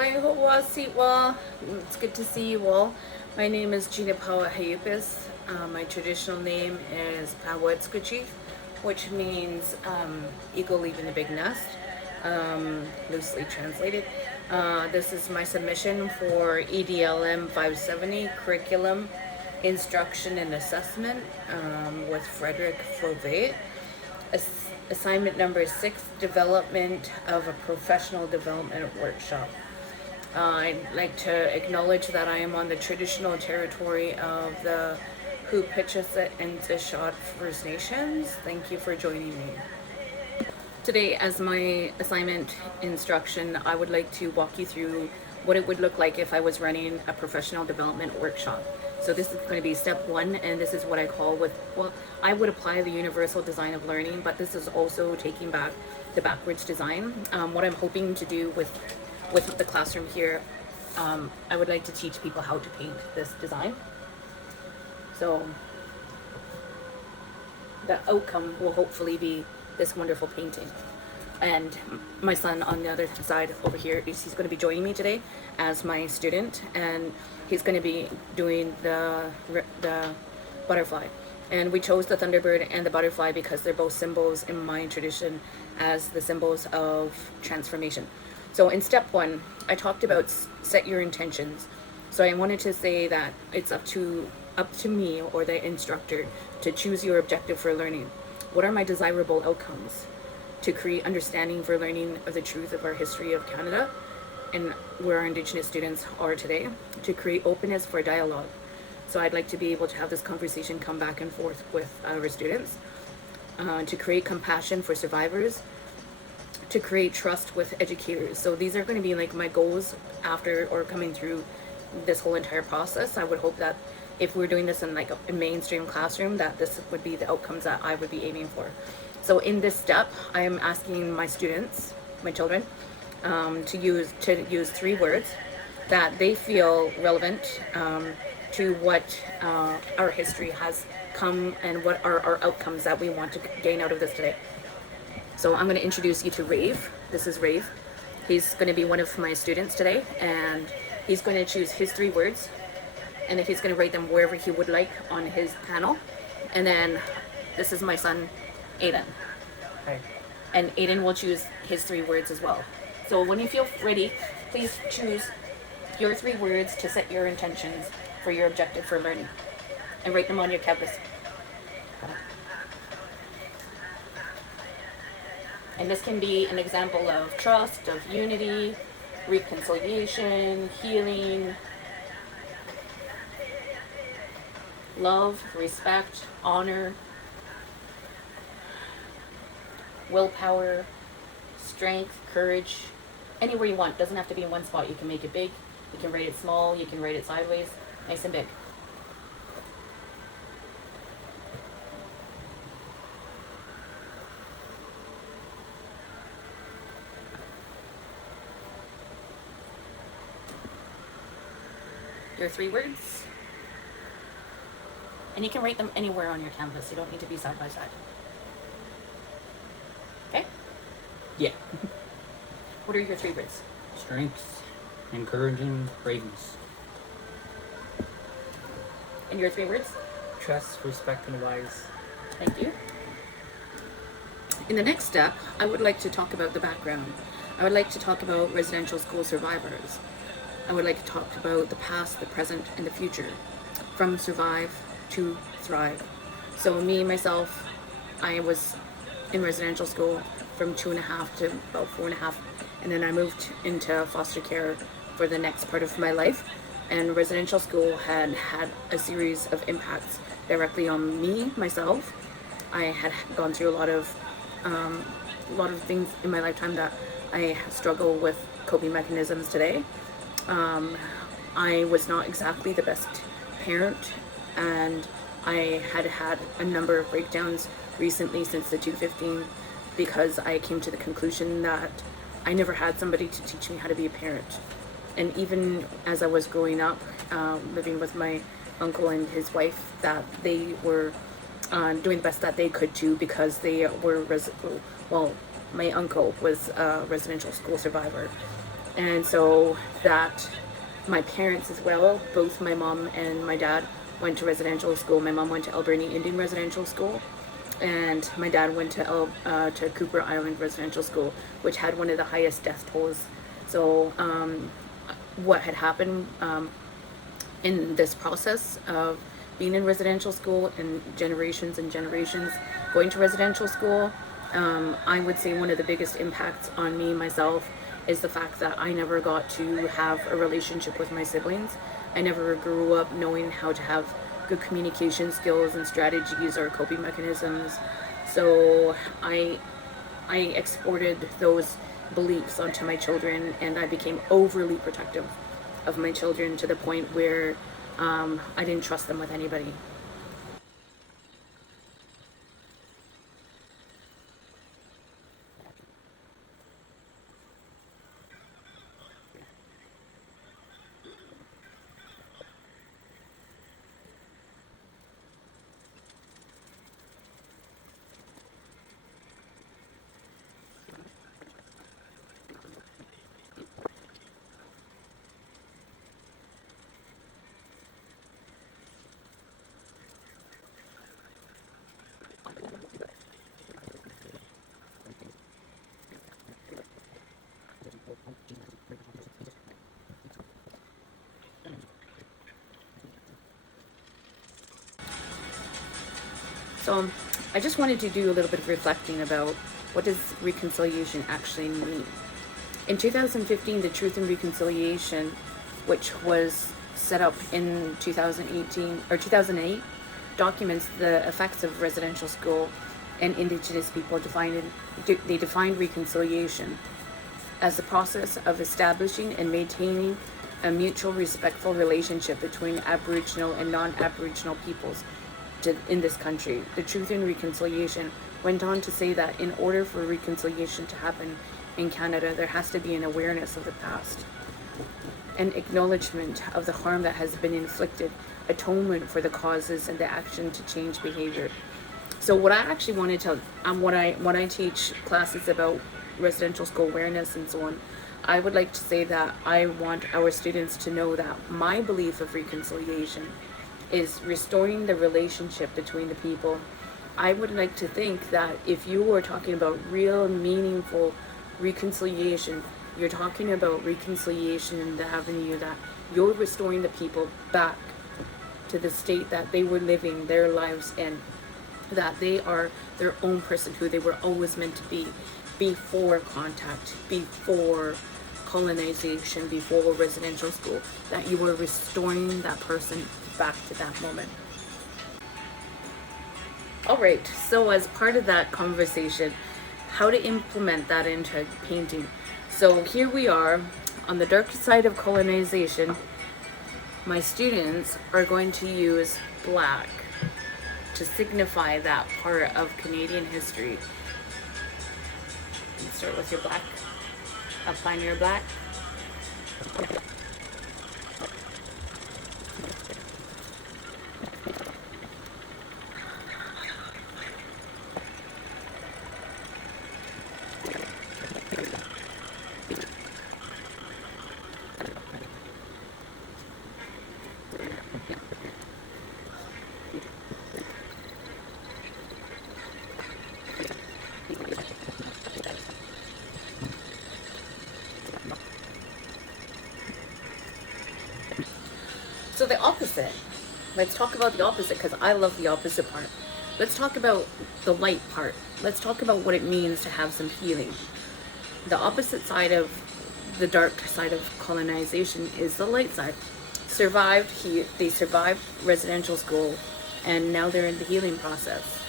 It's good to see you all. My name is Gina Pawa Hayupis. My traditional name is Pawetskachif, which means eagle leaving the big nest, loosely translated. This is my submission for Edlm 570 Curriculum, Instruction and Assessment with Frederic Fovet. Assignment number 6, Development of a Professional Development Workshop. I'd like to acknowledge that I am on the traditional territory of the Hupichasa and Zishot First Nations. Thank you for joining me. Today, as my assignment instruction, I would like to walk you through what it would look like if I was running a professional development workshop. So this is going to be step 1, and this is what I call I would apply the universal design of learning, but this is also taking back the backwards design. What I'm hoping to do with the classroom here, I would like to teach people how to paint this design. So the outcome will hopefully be this wonderful painting. And my son on the other side over here, he's going to be joining me today as my student, and he's going to be doing the butterfly. And we chose the thunderbird and the butterfly because they're both symbols in my tradition as the symbols of transformation. So in step 1, I talked about set your intentions. So I wanted to say that it's up to me or the instructor to choose your objective for learning. What are my desirable outcomes? To create understanding for learning of the truth of our history of Canada and where our Indigenous students are today. To create openness for dialogue. So I'd like to be able to have this conversation come back and forth with our students. To create compassion for survivors. To create trust with educators. So these are going to be like my goals after or coming through this whole entire process. I would hope that if we're doing this in like a mainstream classroom, that this would be the outcomes that I would be aiming for. So in this step, I am asking my students, my children, to use 3 words that they feel relevant to what our history has come and what are our outcomes that we want to gain out of this today. So I'm going to introduce you to Rave. This is Rave. He's going to be one of my students today, and he's going to choose his 3 words, and then he's going to write them wherever he would like on his panel. And then this is my son, Aiden. Okay. And Aiden will choose his 3 words as well. So when you feel ready, please choose your 3 words to set your intentions for your objective for learning, and write them on your canvas. And this can be an example of trust, of unity, reconciliation, healing, love, respect, honor, willpower, strength, courage, anywhere you want. Doesn't have to be in one spot. You can make it big, you can write it small, you can write it sideways, nice and big. Your 3 words, and you can write them anywhere on your canvas. You don't need to be side by side. Okay? Yeah. What are your 3 words? Strength, encouraging, braveness. And your 3 words? Trust, respect, and wise. Thank you. In the next step, I would like to talk about the background. I would like to talk about residential school survivors. I would like to talk about the past, the present, and the future. From survive to thrive. So me, myself, I was in residential school from 2.5 to about 4.5, and then I moved into foster care for the next part of my life. And residential school had a series of impacts directly on me, myself. I had gone through a lot of things in my lifetime that I struggle with coping mechanisms today. I was not exactly the best parent, and I had a number of breakdowns recently since the 215 because I came to the conclusion that I never had somebody to teach me how to be a parent. And even as I was growing up, living with my uncle and his wife, that they were doing the best that they could do because they were, my uncle was a residential school survivor. And so that my parents as well, both my mom and my dad went to residential school. My mom went to Alberni Indian Residential School, and my dad went to Cooper Island Residential School, which had one of the highest death tolls. So what had happened in this process of being in residential school and generations going to residential school, I would say one of the biggest impacts on me myself is the fact that I never got to have a relationship with my siblings. I never grew up knowing how to have good communication skills and strategies or coping mechanisms. So I exported those beliefs onto my children, and I became overly protective of my children to the point where I didn't trust them with anybody. So I just wanted to do a little bit of reflecting about what does reconciliation actually mean. In 2015, the Truth and Reconciliation, which was set up in 2018 or 2008, documents the effects of residential school and Indigenous people. They defined reconciliation as the process of establishing and maintaining a mutual respectful relationship between Aboriginal and non-Aboriginal peoples in this country. The Truth and Reconciliation went on to say that in order for reconciliation to happen in Canada, there has to be an awareness of the past, an acknowledgement of the harm that has been inflicted, atonement for the causes, and the action to change behavior. So what I actually want to tell, when I teach classes about residential school awareness and so on, I would like to say that I want our students to know that my belief of reconciliation is restoring the relationship between the people. I would like to think that if you were talking about real meaningful reconciliation, you're talking about reconciliation in the avenue that you're restoring the people back to the state that they were living their lives in, that they are their own person who they were always meant to be before contact, before colonization, before residential school, that you were restoring that person back to that moment. All right, so as part of that conversation, how to implement that into painting. So here we are on the dark side of colonization. My students are going to use black to signify that part of Canadian history. You start with your black, applying your black. So the opposite. Let's talk about the opposite, because I love the opposite part. Let's talk about the light part. Let's talk about what it means to have some healing. The opposite side of the dark side of colonization is the light side. They survived residential school, and now they're in the healing process.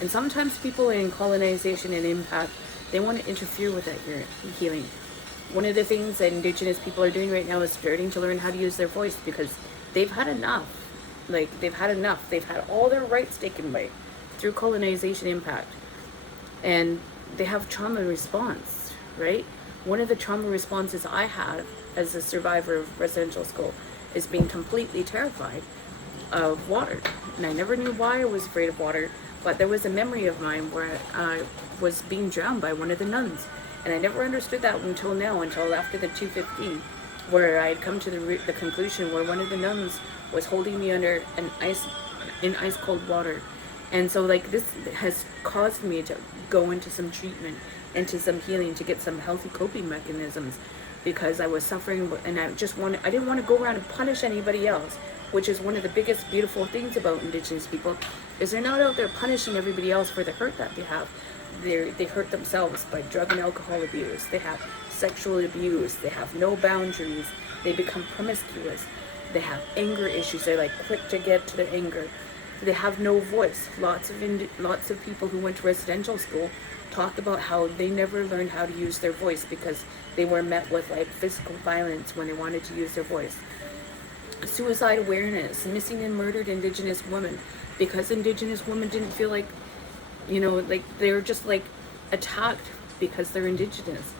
And sometimes people in colonization and impact, they want to interfere with that healing. One of the things that Indigenous people are doing right now is starting to learn how to use their voice, because they've had enough. They've had enough. They've had all their rights taken away through colonization impact. And they have trauma response, right? One of the trauma responses I had as a survivor of residential school is being completely terrified of water. And I never knew why I was afraid of water, but there was a memory of mine where I was being drowned by one of the nuns. And I never understood that until now, until after the 215, where I had come to the conclusion where one of the nuns was holding me under in ice cold water. And so like this has caused me to go into some treatment, into some healing, to get some healthy coping mechanisms, because I was suffering, and I didn't want to go around and punish anybody else, which is one of the biggest beautiful things about Indigenous people, is they're not out there punishing everybody else for the hurt that they have. They hurt themselves by drug and alcohol abuse. They have sexual abuse. They have no boundaries. They become promiscuous. They have anger issues. They're like quick to get to their anger. They have no voice. Lots of people who went to residential school talk about how they never learned how to use their voice because they were met with like physical violence when they wanted to use their voice. Suicide awareness, missing and murdered Indigenous women, because Indigenous women didn't feel like, like they're just like attacked because they're Indigenous.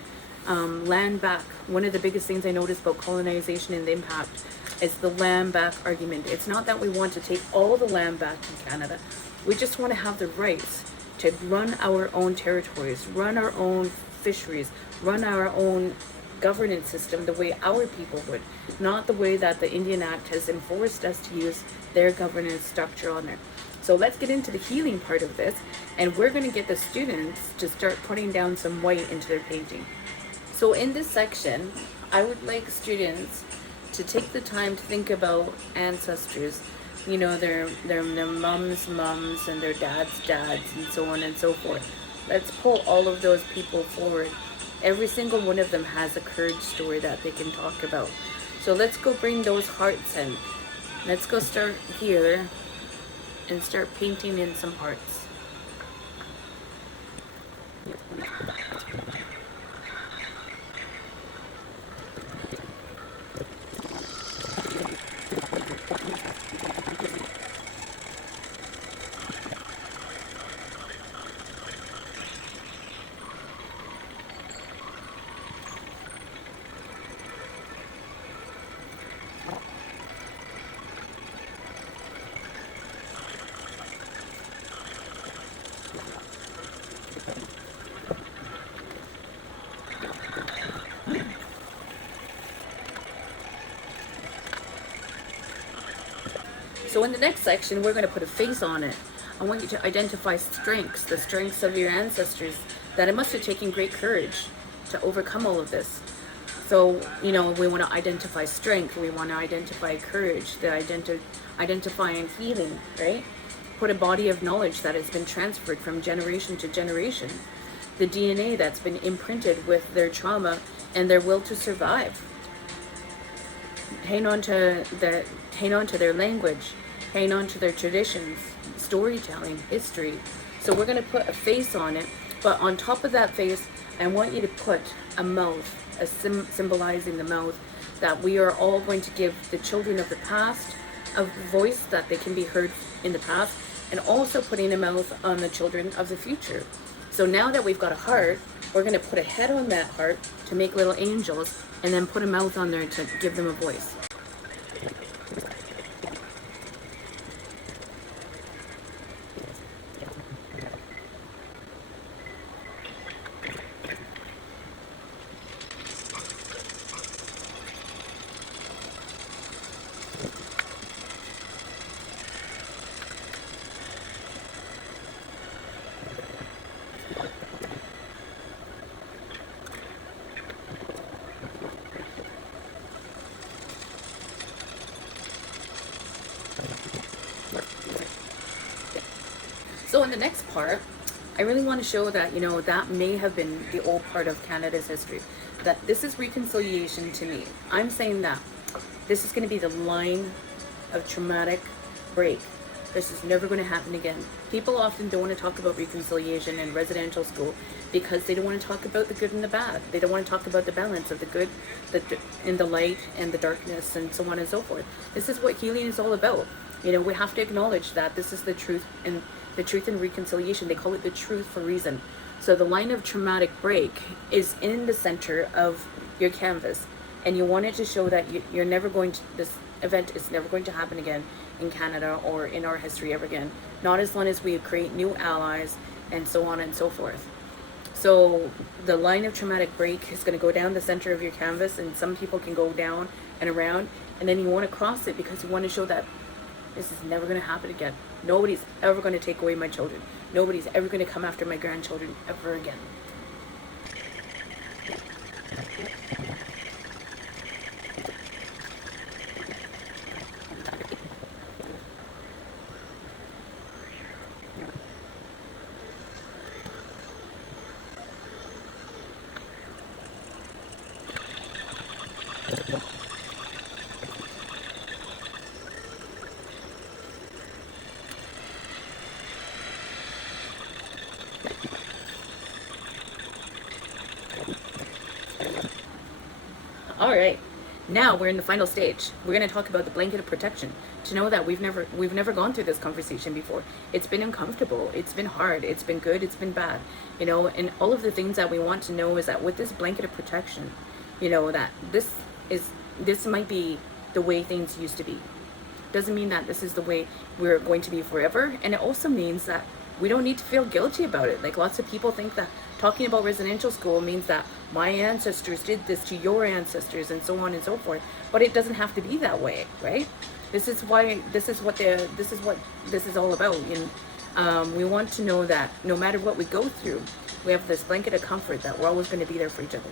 Land back. One of the biggest things I noticed about colonization and the impact is the land back argument. It's not that we want to take all the land back in Canada. We just want to have the rights to run our own territories, run our own fisheries, run our own governance system the way our people would, not the way that the Indian Act has enforced us to use their governance structure on there. So let's get into the healing part of this, and we're going to get the students to start putting down some white into their painting. So in this section, I would like students to take the time to think about ancestors, their mums and their dads, and so on and so forth. Let's pull all of those people forward. Every single one of them has a courage story that they can talk about. So let's go bring those hearts in. Let's go start here and start painting in some hearts. So in the next section, we're going to put a face on it. I want you to identify strengths, the strengths of your ancestors, that it must have taken great courage to overcome all of this. So, we want to identify strength, we want to identify courage, identifying healing, right? Put a body of knowledge that has been transferred from generation to generation. The DNA that's been imprinted with their trauma and their will to survive. Hang on to their language, hang on to their traditions, storytelling, history. So we're going to put a face on it, but on top of that face, I want you to put a mouth, symbolizing the mouth, that we are all going to give the children of the past a voice that they can be heard in the past, and also putting a mouth on the children of the future. So now that we've got a heart, we're going to put a head on that heart to make little angels, and then put a mouth on there to give them a voice. So in the next part, I really want to show that, that may have been the old part of Canada's history. That this is reconciliation to me. I'm saying that this is going to be the line of traumatic break. This is never going to happen again. People often don't want to talk about reconciliation in residential school because they don't want to talk about the good and the bad. They don't want to talk about the balance of the good, and the light and the darkness, and so on and so forth. This is what healing is all about. We have to acknowledge that this is the truth, and the truth and reconciliation. They call it the truth for reason. So the line of traumatic break is in the center of your canvas, and you want it to show that you're never going to, this event is never going to happen again in Canada or in our history ever again. Not as long as we create new allies and so on and so forth. So the line of traumatic break is going to go down the center of your canvas, and some people can go down and around, and then you want to cross it because you want to show that this is never going to happen again. Nobody's ever going to take away my children. Nobody's ever going to come after my grandchildren ever again. All right. Now we're in the final stage. We're going to talk about the blanket of protection. To know that we've never gone through this conversation before. It's been uncomfortable. It's been hard. It's been good. It's been bad. You know, and all of the things that we want to know is that with this blanket of protection, you know, that this might be the way things used to be. Doesn't mean that this is the way we're going to be forever. And it also means that we don't need to feel guilty about it. Like, lots of people think that talking about residential school means that my ancestors did this to your ancestors and so on and so forth. But it doesn't have to be that way, right? This is what this is all about. And we want to know that no matter what we go through, we have this blanket of comfort that we're always going to be there for each other.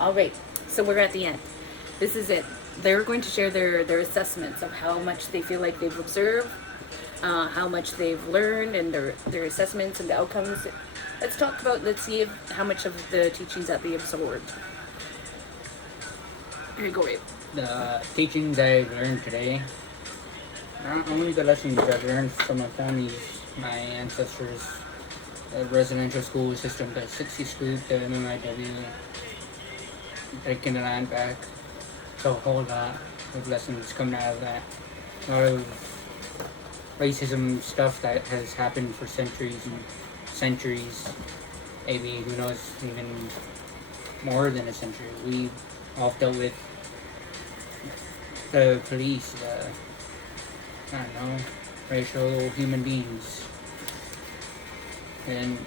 All right, so we're at the end. This is it. They're going to share their assessments of how much they feel like they've observed, how much they've learned, and their assessments and the outcomes. Let's see how much of the teachings that they absorbed. Here you go, Ray. The teachings I've learned today, not only the lessons I've learned from my families, my ancestors, the residential school system, the 60 scoop, the MMIW, taking the land back. So a whole lot of lessons coming out of that. A lot of racism stuff that has happened for centuries and centuries. Maybe, who knows, even more than a century. We've all dealt with the police, I don't know, racial human beings. And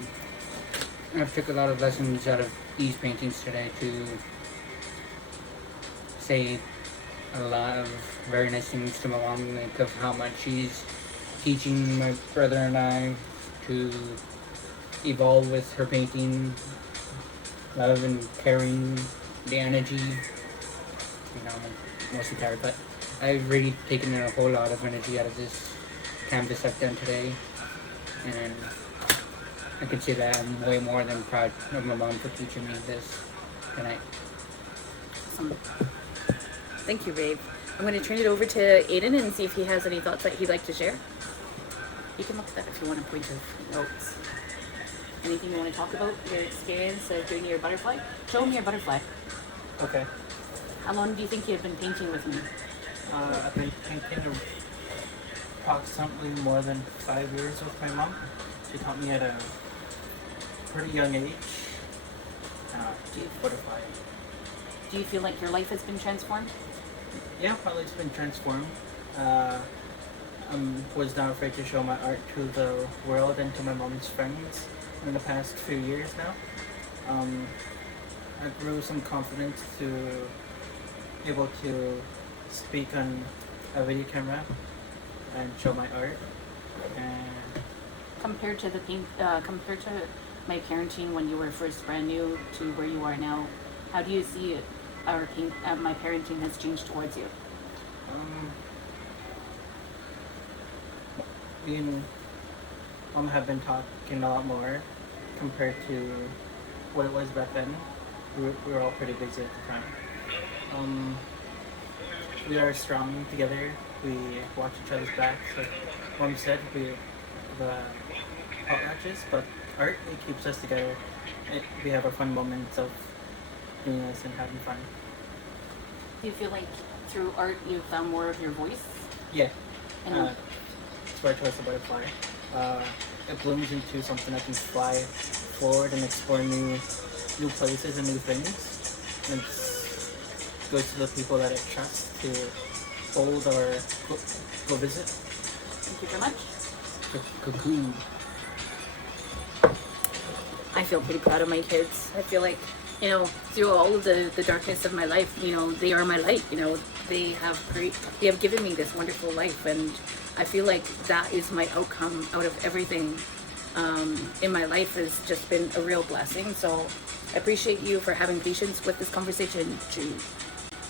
I've took a lot of lessons out of these paintings today to say a lot of very nice things to my mom, like of how much she's teaching my brother and I to evolve with her painting, love and caring, the energy, you know, mostly tired, but I've really taken a whole lot of energy out of this canvas I've done today, and I can say that I'm way more than proud of my mom for teaching me this tonight. Awesome. Thank you, babe. I'm going to turn it over to Aiden and see if he has any thoughts that he'd like to share. You can look at that if you want a point of notes. Anything you want to talk about? Your experience of doing your butterfly? Show me your butterfly. Okay. How long do you think you've been painting with me? I've been painting approximately more than 5 years with my mom. She taught me at a pretty young age. Butterfly. Do you feel like your life has been transformed? Yeah, my life's been transformed. I was not afraid to show my art to the world and to my mom's friends in the past few years now. I grew some confidence to be able to speak on a video camera and show my art. And Compared to compared to my parenting when you were first brand new to where you are now, how do you see it? My parenting has changed towards you. Me and mom have been talking a lot more compared to what it was back then. We were all pretty busy at the time. We are strong together. We watch each other's backs. Like mom said, we have hot matches, but art, it keeps us together. We have our fun moments of doing this and having fun. Do you feel like through art you found more of your voice? Yeah. And It's where I chose the butterfly. It blooms into something that can fly forward and explore new places and new things. And it goes to the people that I trust to hold or go visit. thank you very much. Cocoon. I feel pretty proud of my kids. I feel like, through all of the darkness of my life, they are my light. They have given me this wonderful life, and I feel like that is my outcome out of everything in my life has just been a real blessing. So I appreciate you for having patience with this conversation, too.